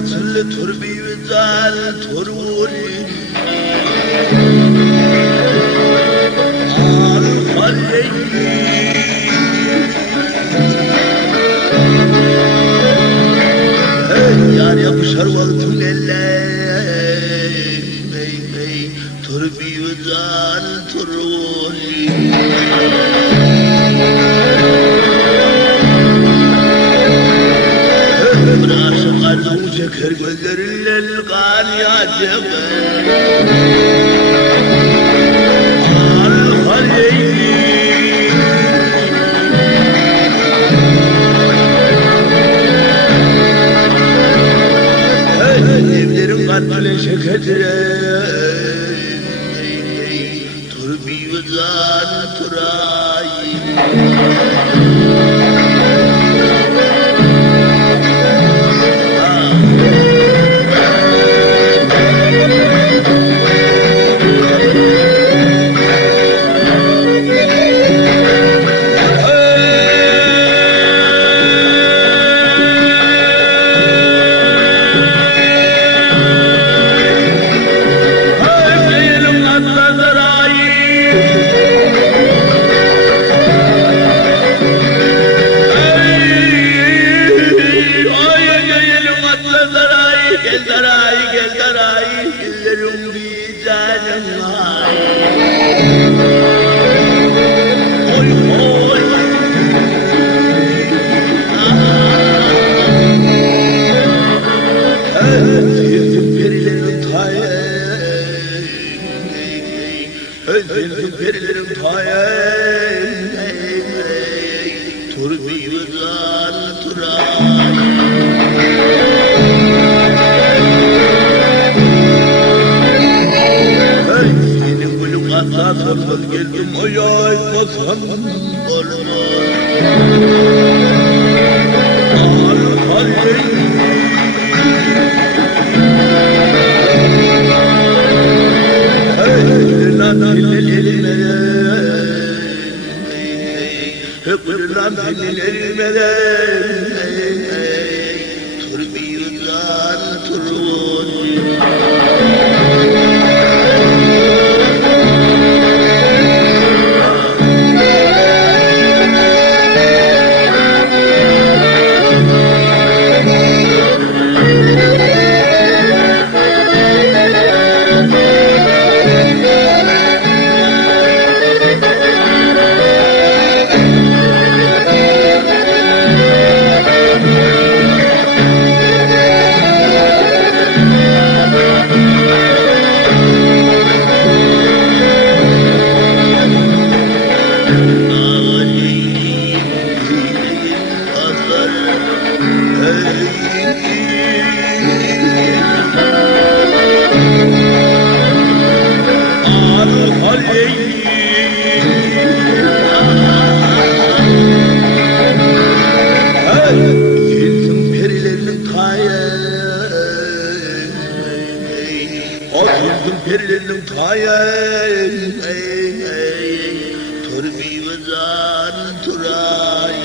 nasıl turbizal turuli al halleyi yar yapışar vaktun eller turbizal turuli Çeker gözleriyle kan yağacak al halleyi evlerin katile şeketire turbi vızan turayı Perilerim tayem turbi vızan turay senin gülüm atla sormaz geldim oy oy basam olmaz al halleyi Kırılan filmlerimden turbi yıllar turun Perilerin tayem turbi vızan turay